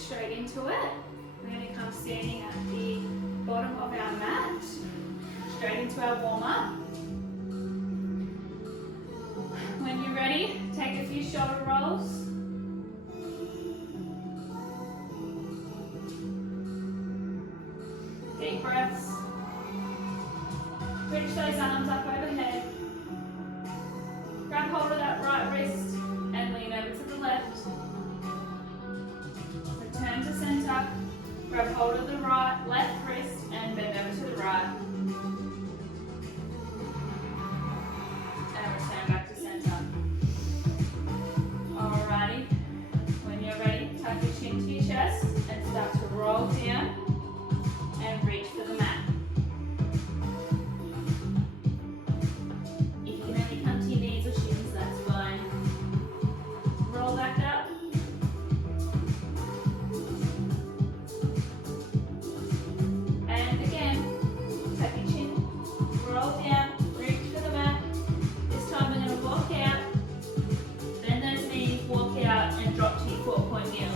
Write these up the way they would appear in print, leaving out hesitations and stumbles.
straight into it. We're going to come standing at the bottom of our mat, straight into our warm-up. When you're ready, take a few shoulder rolls. Deep breaths. Reach those arms up overhead. Grab hold of that right wrist and lean over to the left. Return to center. Grab hold of the left wrist and bend over to the right. And return back to center. Alrighty. When you're ready, tuck your chin to your chest and start to roll down and reach for the mat. If you can only come to your knees or shins, that's fine. Roll back up. And again, tuck your chin, roll down, reach for the mat. This time we're going to walk out, bend those knees, walk out and drop to your 4-point kneel.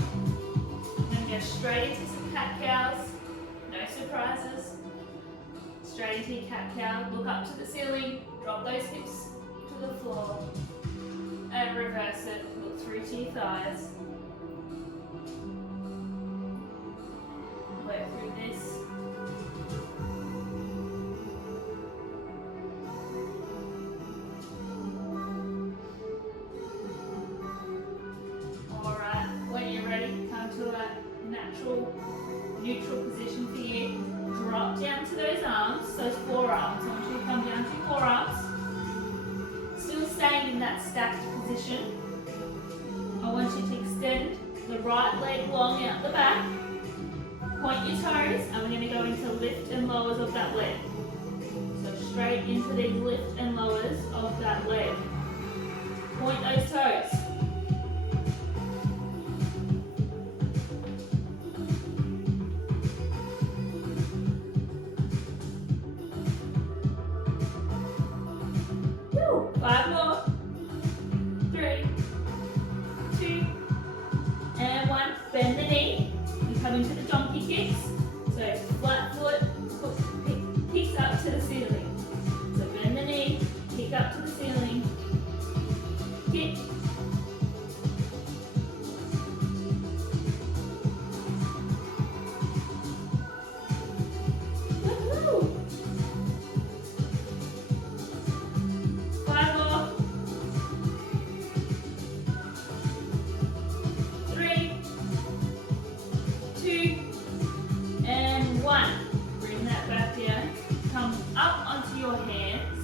We're going to go straight into some cat-cows. No surprises. Straight into your cat-cow, look up to the ceiling, drop those hips to the floor, and reverse it, look through to your thighs. Work through this. Alright, when you're ready, come to a natural neutral position for you. Drop down to those arms, those forearms. I want you to come down to your forearms. Still staying in that stacked position. I want you to extend the right leg long out the back. Point your toes, and we're going to go into lift and lowers of that leg. So straight into these lift and lowers of that leg. Point those toes. Woo. 5 more. 3, 2, and 1. Bend the knee. You come into the donkey kicks. So flat foot, kicks up to the ceiling. So bend the knee, kick up to the ceiling, kick. Woo-hoo. 5 more. 3, 2, and 1. Bring that back down. Come up onto your hands.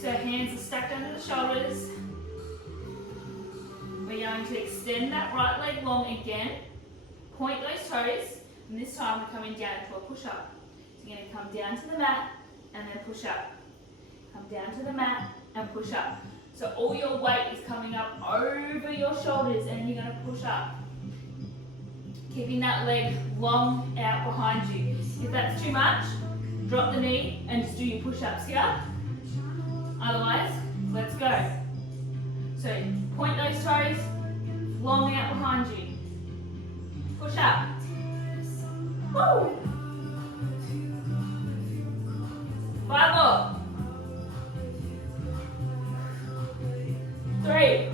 So hands are stacked under the shoulders. We're going to extend that right leg long again. Point those toes. And this time we're coming down to a push-up. So you're going to come down to the mat and then push up. Come down to the mat and push up. So all your weight is coming up over your shoulders and you're going to push up. Keeping that leg long out behind you. If that's too much, drop the knee and just do your push-ups here. Otherwise, let's go. So point those toes long out behind you. Push up. Woo! 5 more. 3.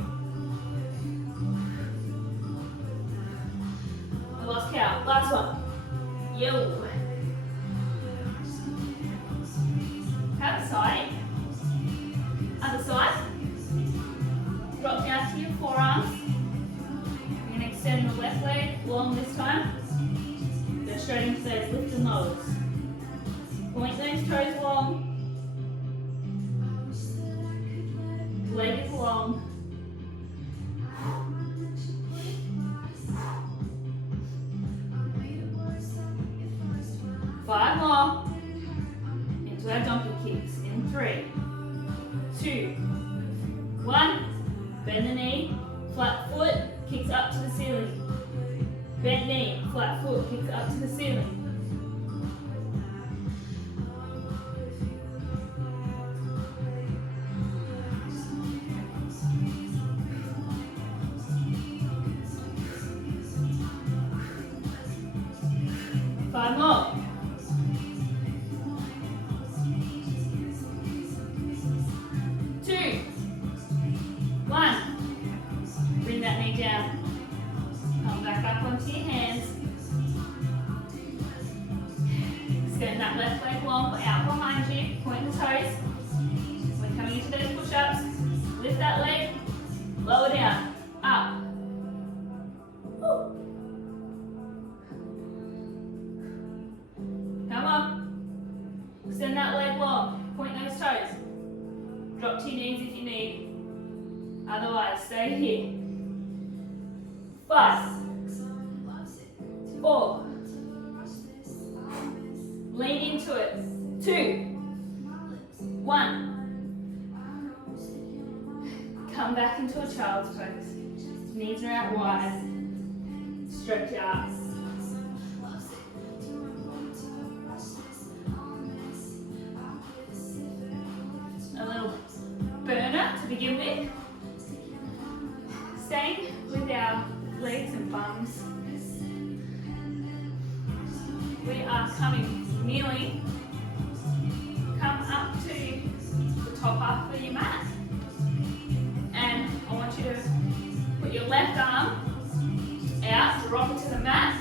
I lost count. Last one. Yo. Other side. Other side. Drop down to your forearms. You're going to extend the left leg long this time. Go straight into those lift and lowers. Point those toes long. Leg is long. Five more. Into our donkey kicks. In 3, 2, 1. Bend the knee. Flat foot kicks up to the ceiling. Bend knee. Flat foot kicks up to the ceiling. 5 more. 2, 1. Bring that knee down. Come back up onto your hands. Extend that left leg long out behind you. Point the toes. When coming into those push-ups, lift that leg, lower down, up. Woo. Come on. Extend that leg long. Point those toes. Drop to your knees if you need. Otherwise, stay here. 5, 4. Lean into it. 2, 1. Come back into a child's pose. Knees are out wide. Stretch out. A little burner to begin with. Staying with our legs and bums. We are coming, kneeling. Come up to the top half of your mat. And I want you to put your left arm out, drop it to the mat,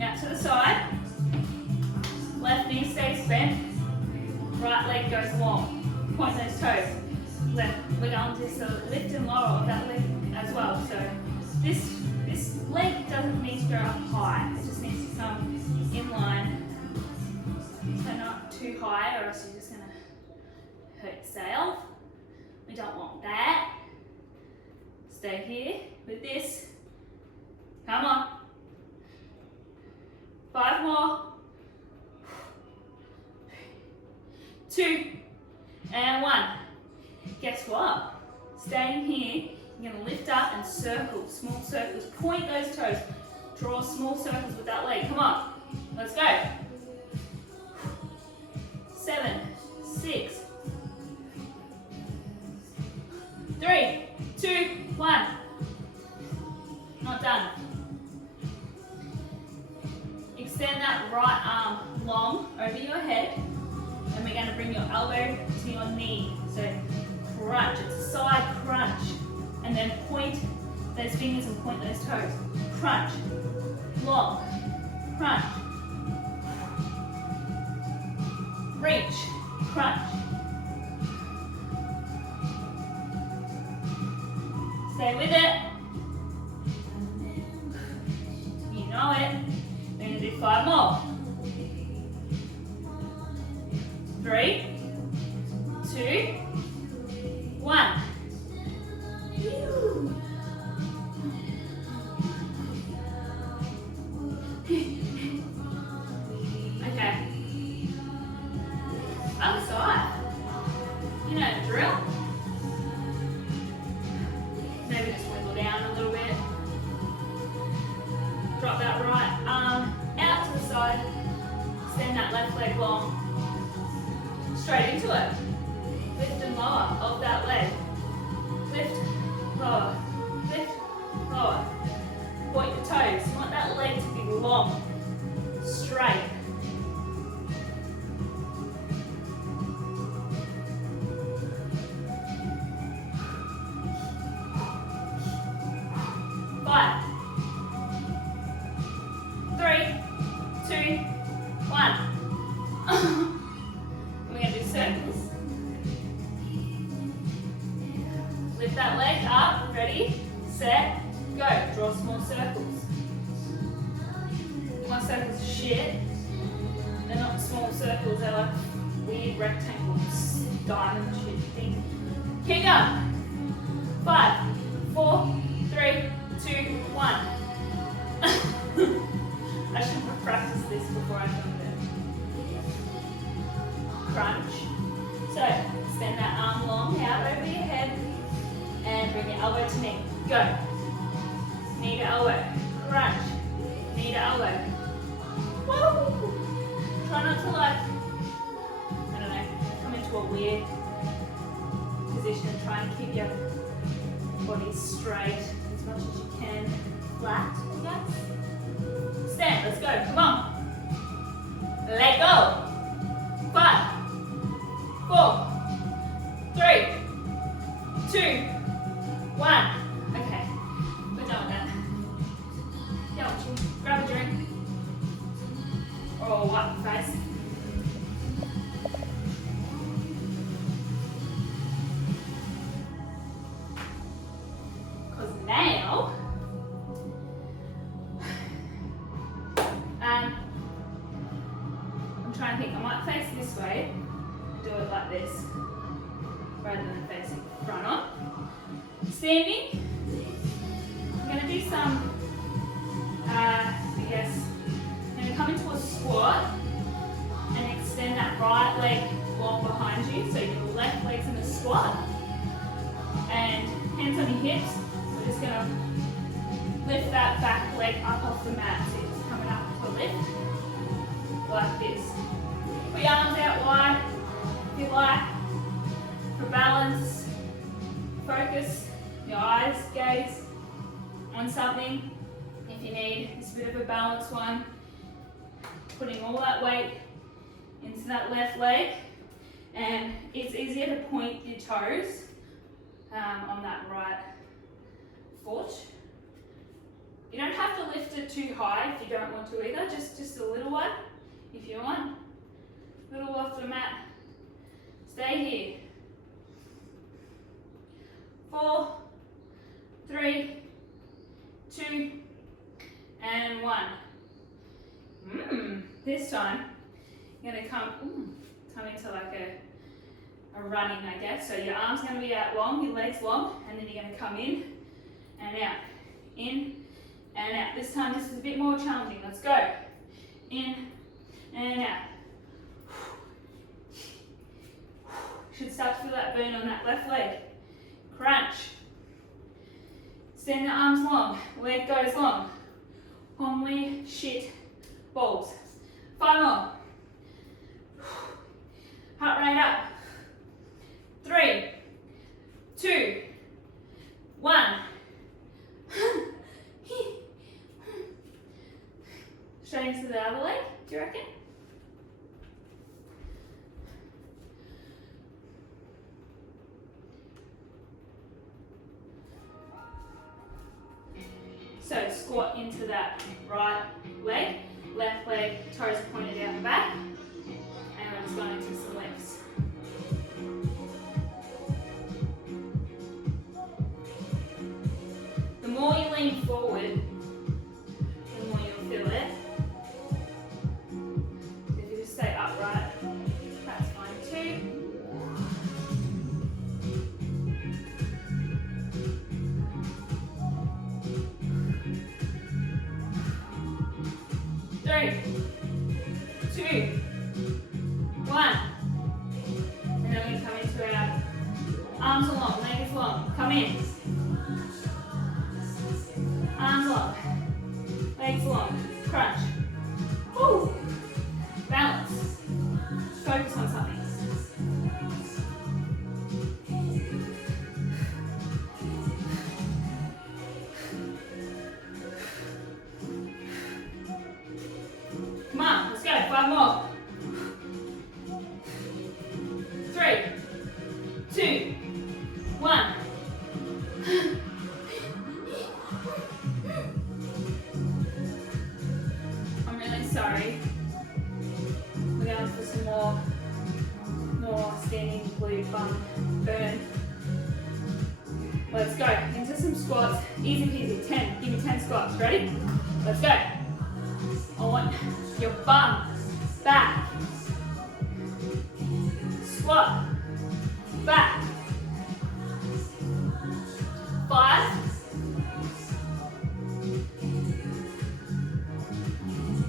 out to the side. Left knee stays bent. Right leg goes long. Point those toes. Left, we're going to lift and lower of that leg as well. So this leg doesn't need to go up high. It just needs to come in line. So not too high, or else you're just going to hurt yourself. We don't want that. Stay here with this. Come on. 5 more. 2 and 1. Guess what? Staying here, you're going to lift up and circle, small circles. Point those toes. Draw small circles with that leg. Come on. Let's go. 7, 6, 3, 2, 1. Not done. Extend that right arm long over your head, and we're going to bring your elbow to your knee. So crunch, it's a side crunch, and then point those fingers and point those toes. Crunch, long, crunch, reach, crunch. Stay with it. You know it. We're going to do 5 more. 3, 2, 1. Okay. Other side. You know the drill. Maybe just wiggle down a little bit. Drop that right arm out to the side. Extend that left leg long. Straight into it. Lift and lower of that leg. Lift, lower, lift, lower. Point your toes. You want that leg to be long, straight. Lift that leg up, ready, set, go. Draw small circles. My circles are shit. They're not small circles, they're like weird rectangles, diamond shit thing. Keep going. 5, 4, 3, 2, 1. I should have practiced this before I filmed it. Crunch. So, extend that arm long out over your head and bring your elbow to knee. Go. Knee to elbow. Crunch. Knee to elbow. Woo! Try not to I don't know, come into a weird position and try and keep your body straight as much as you can. Flat, I guess. Stand, let's go, come on. squat face. Because now, I'm trying to think, I might face this way, do it like this, rather than facing front on. Standing, I'm going to do some, I'm going to come into a squat and extend that right leg long behind you, so your left leg's in a squat, and hands on your hips. We're just going to lift that back leg up off the mat, so you're just coming up to lift, like this. Put your arms out wide, if you like, for balance. Focus your eyes, gaze on something. If you need, it's a bit of a balance one. Putting all that weight into that left leg, and it's easier to point your toes on that right foot. You don't have to lift it too high if you don't want to either, just a little one if you want. A little off the mat. Stay here. 4, 3, 2, and 1. This time, you're going to come into like a running, I guess. So your arm's going to be out long, your legs long, and then you're going to come in and out. In and out. This time, this is a bit more challenging. Let's go. In and out. Should start to feel that burn on that left leg. Crunch. Extend the arms long. Leg goes long. Holy shit balls. 5 more. Heart rate up. 3, 2, 1. Straight into the other leg, do you reckon? So squat into that right leg, left leg, toes pointed out the back, and we're just going into some lifts. The more you lean forward, the more you'll feel it. If you just stay upright, that's fine too. Three, 2, 1. And then we come into our arms are long, legs long. Come in. Arms long, legs long. Crunch. Woo. Balance. Focus on something. Come on, let's go. 5 more. 3, 2, 1. I'm really sorry. We're going for some more standing glute burn. Let's go into some squats. Easy peasy. 10. Give me 10 squats. Ready? Let's go. I want your bum back. Squat. Back. 5.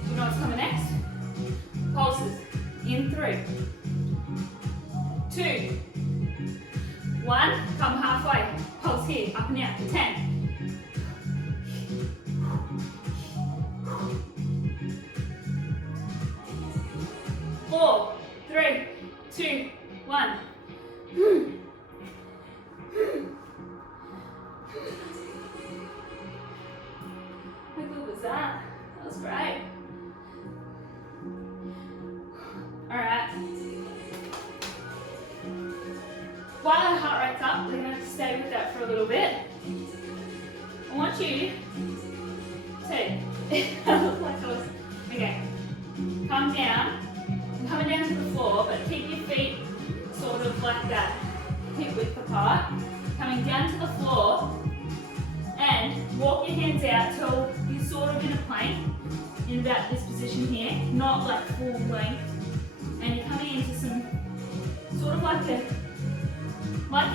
You know what's coming next? Pulses. In 3, 2, 1. Come halfway. Pulse here. Up and out. 10. 4, 3, 2, 1. How good was that? That was great. Alright. While our heart rate's up, we're going to stay with that for a little bit. I want you to, I look like I was, okay, come down. I'm coming down to the floor, but keep your feet sort of like that, hip width apart. Coming down to the floor and walk your hands out till you're sort of in a plank, in about this position here, not like full length. And you're coming into some sort of like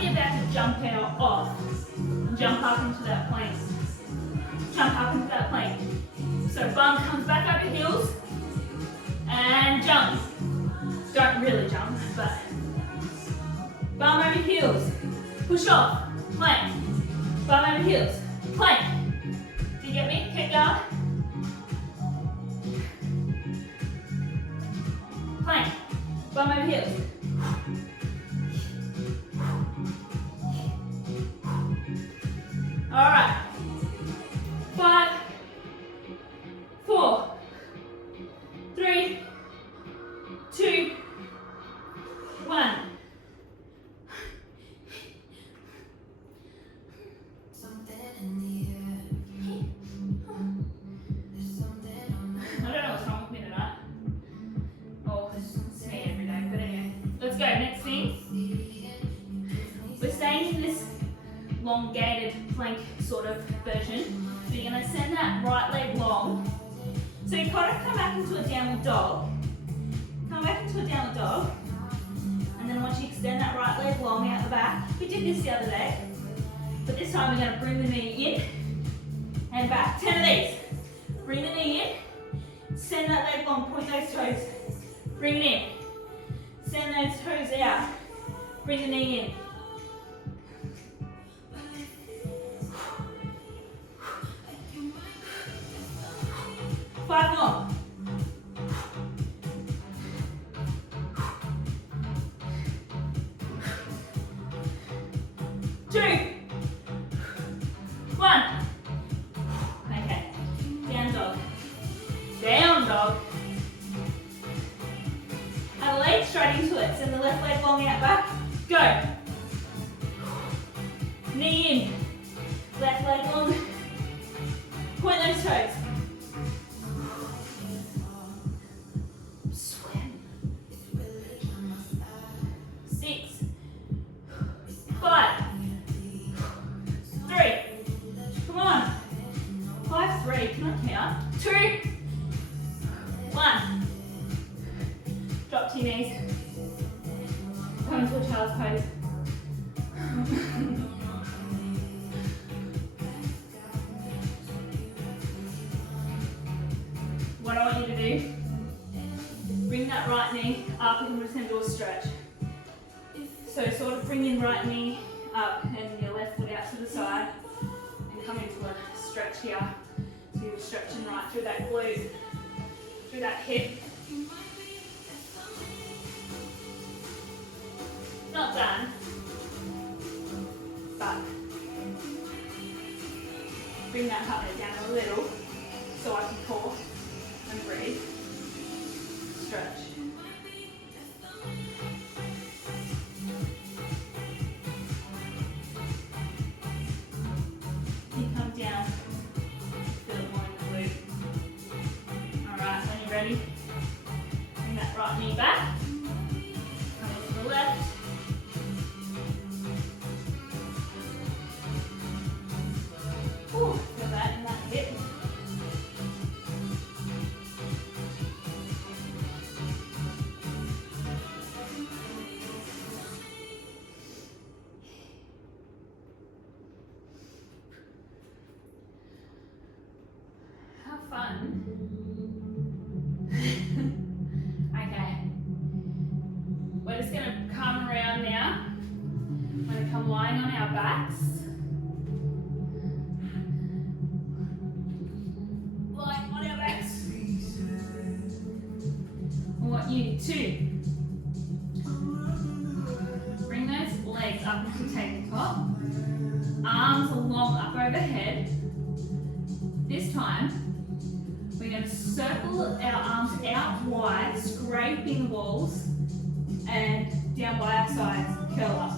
you're about to jump out off and jump up into that plank. Jump up into that plank. So bum comes back up your heels and jump. Don't really jump, but bum over heels. Push off. Plank. Bum over heels. Plank. Do you get me? Keep going. Plank. Bum over heels. Alright. 5, 4, 3, 2, 1. I don't know what's wrong with me tonight. Oh, it's me every day, but anyway. Let's go, next thing. We're staying in this elongated plank sort of version. So you're going to send that right leg long. So you kind of come back into a downward dog. Come back into a downward dog. And then once you extend that right leg long out the back, we did this the other day. But this time we're going to bring the knee in and back. 10 of these. Bring the knee in. Send that leg long. Point those toes. Bring it in. Send those toes out. Bring the knee in. Five more. Two. 1. Okay. Down dog. Down dog. And leg straight into it. Send the left leg long out back. Go. Knee in. Left leg long. Point those toes. Swim. 6, 5, 3. Come on. 5, 3. Can I count? 2, 1. Drop to your knees. Come into a child's pose. What I want you to do, bring that right knee up and return to a stretch. So sort of bring your right knee up and your left foot out to the side and come into a stretch here. So you're stretching right through that glute, through that hip. Not done, but bring that heart rate down a little so I can pause and breathe. Stretch. You come down, feel it more in the glute. Alright, when you're ready, bring that right knee back. Come into the left. Ooh, feel that in that hip. How fun. Okay. We're just going to come around now. We're going to come lying on our backs. Lying on our backs. I want you to bring those legs up into tabletop. Arms along up overhead. This time, we're going to circle our arms out wide, scraping the walls, and down by our sides, curl up.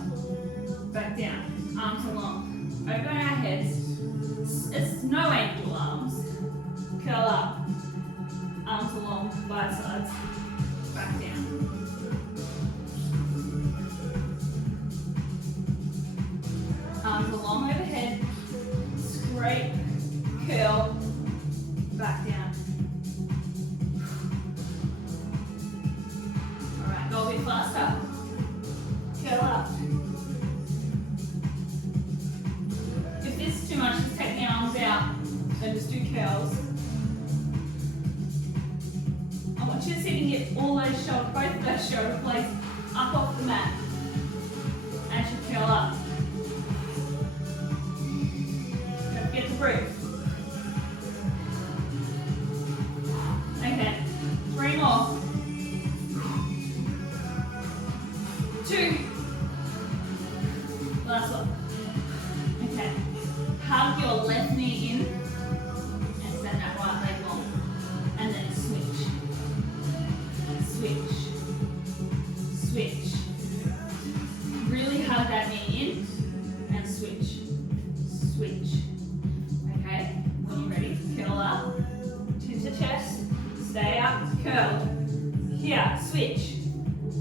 Back down, arms along, over our heads. It's no angel arms. Curl up, arms arms along by sides, back down. Arms along overhead, straight, curl, back down. Alright, go a bit faster. Curl up. If this is too much, just take the arms out and just do curls. I want you to see and get all those shoulder, both of those shoulder blades up off the mat as you curl up. Don't forget to breathe. Okay, 3 more. 2. Last one. Okay, hug your left knee in and send that right leg long. And then switch. Switch. Switch. Really hug that knee in and switch. Switch. Okay, when you're ready, curl up. Chin to chest. Stay up, curl. Here, switch.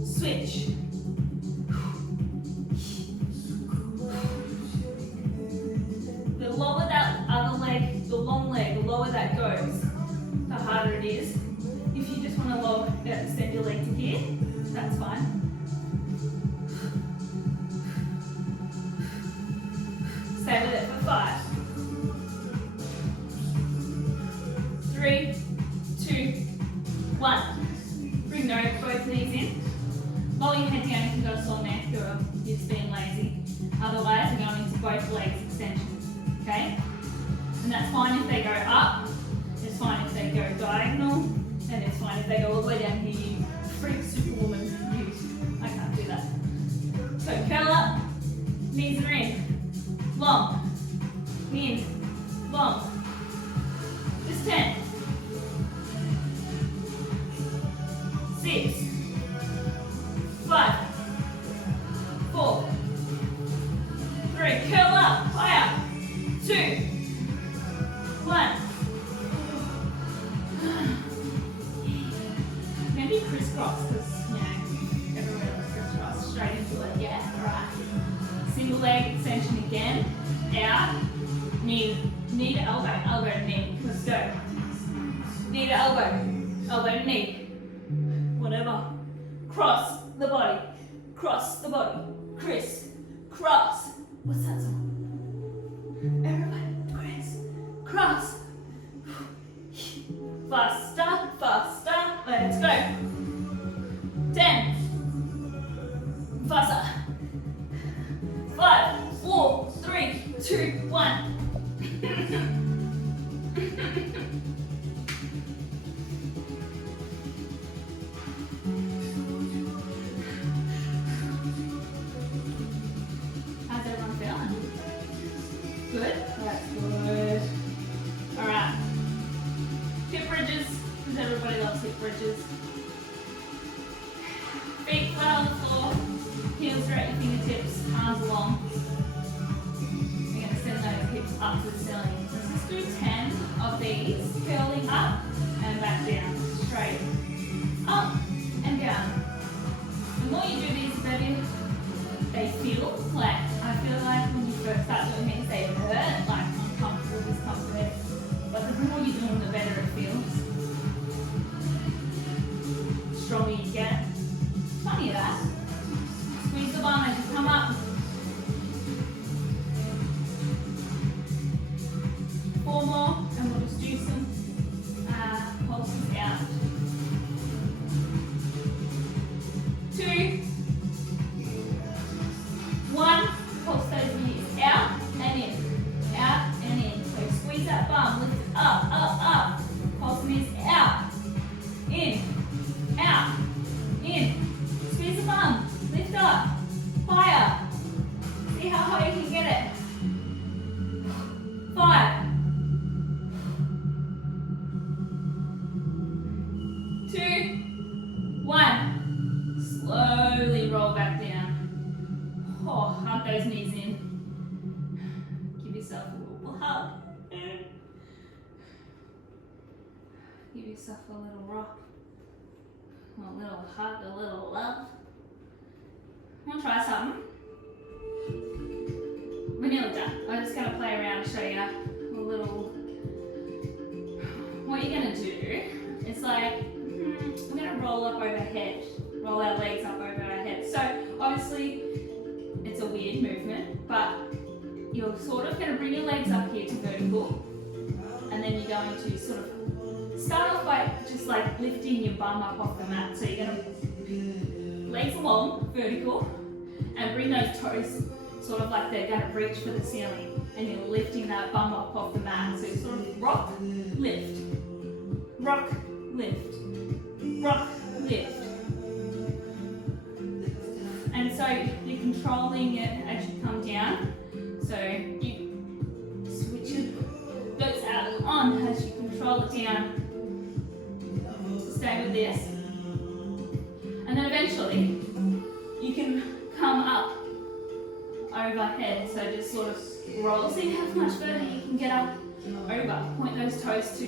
Switch. The lower that other leg, the long leg, the lower that goes, the harder it is. If you just want to extend your leg to here, that's fine. Stay with it for 5. 3, 2, 1. Bring both knees in. Lower your head down if you've got a sore neck or you're just being lazy. Otherwise, we're going into both legs extension. Okay? And that's fine if they go up, it's fine if they go diagonal, and it's fine if they go all the way down here. You freak superwoman, you. I can't do that. So curl up, knees are in, long, in, long. Just 10. 6. 5. 4. 3. Curl up, higher. 2. 1. Maybe crisscross because, everywhere else crisscross. Straight into it, yeah, alright. Single leg extension again. Out. Knee to elbow, elbow to knee. Let's go. Knee to elbow, elbow to knee. Whatever. Cross the body. Cross the body. Criss. Cross. What's that song? Everybody, criss. Cross. Faster, faster. Let's go. 10. Faster. 5, 4, 3, 2, 1. How's everyone feeling? Good? That's good. Alright. Hip bridges, because everybody loves hip bridges. Feet flat on the floor, heels are at your fingertips, arms along. We're going to send those hips up to the ceiling. So let's just do 10 of these, curling up and back down, straight. Up and down. The more you do these, the better they feel. Like, I feel like when you first start doing these, they hurt, like uncomfortable, discomfort. But the more you do them, the better it feels. The stronger you get. Funny that. Squeeze the bum as you come up. 4 more, and we'll just do some pulses out. 2, 1, pulse those knees out and in, out and in. So squeeze that bum, lift it up, up, up. Pulse knees out, in, out, in. Squeeze the bum, lift up, higher. See how high you can get it. 5, 2, 1. Slowly roll back down. Oh, hug those knees in. Give yourself a little hug. Give yourself yourself a little rock, a little hug, a little love. Want to try something? We're nearly done. I'm just going to play around and show you a little. What you're going to do is like, we're going to roll up overhead, roll our legs up over our head. So obviously it's a weird movement, but you're sort of going to bring your legs up here to vertical, and then you're going to sort of start off by just like lifting your bum up off the mat. So you're going to legs long, vertical, and bring those toes sort of like they're going to reach for the ceiling, and you're lifting that bum up off the mat. So you sort of rock, lift, rock, lift, rock, lift. And so you're controlling it as you come down. So you switch your glutes out and on as you control it down. Stay with this. And then eventually you can come up overhead. So just sort of roll. See how much further you can get up over. Point those toes to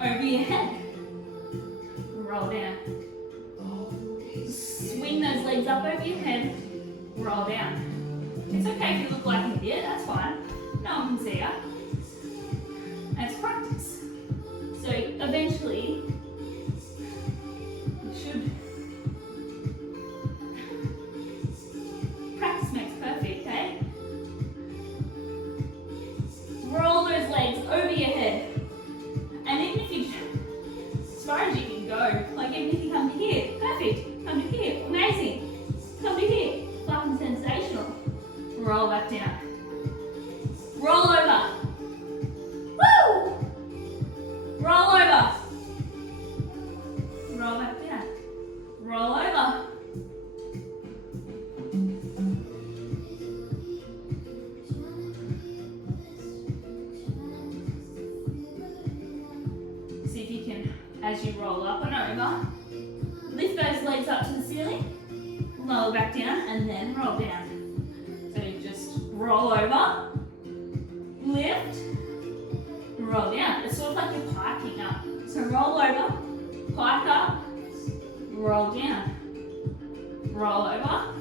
over your head. Roll down. Swing those legs up over your head. Roll down. It's okay if you look like an idiot, that's fine. No one can see you. It's practice. So eventually, you should. Practice makes perfect, okay? Roll those legs over your head. And even if you, as far as you can go, like even if you come to here, perfect. Come to here, amazing. Come to here, fucking sensational. Roll back down. Roll over. Woo! Roll over. Roll back down. Roll over. See if you can, as you roll up and over, lift those legs up to the ceiling, lower back down, and then roll down. So you just roll over, lift, roll down. It's sort of like you're piking up. So roll over, pike up, roll down. Roll over,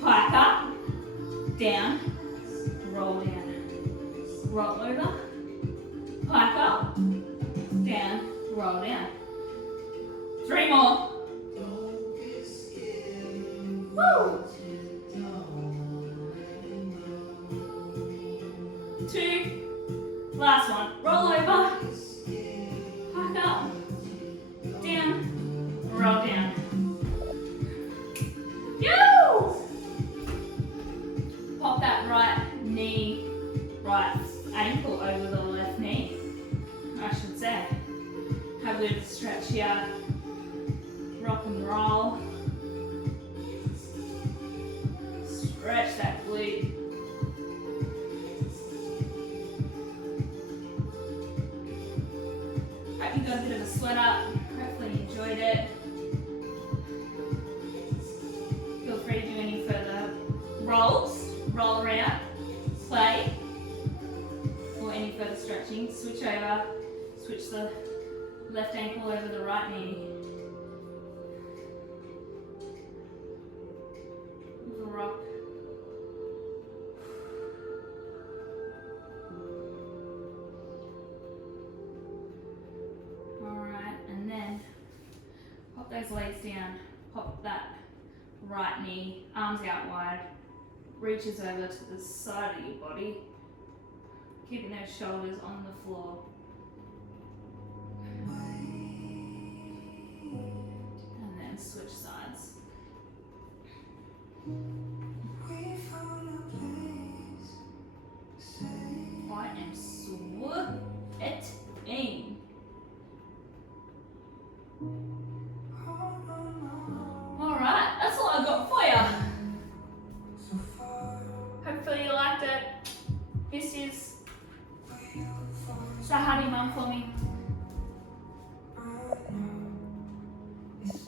pike up, down, roll down. Roll over, pike up, down, roll down. 3 more. Woo! 2. Last one. Roll over. Pike up. Down. Roll down. Yo! Pop that right knee, right ankle over the left knee, I should say. Have a little stretch here. Rock and roll. Stretch that glute. Hope you got a bit of a sweat up. Hopefully you enjoyed it. Feel free to do any further rolls, roll around, play, or any further stretching. Switch over, switch the left ankle over the right knee. Rock. Alright, and then pop those legs down, pop that right knee, arms out wide, reaches over to the side of your body, keeping those shoulders on the floor. And then switch sides. I am sweating. Alright, that's all I got for you. Hopefully you liked it. This is Sahadi Mum for me.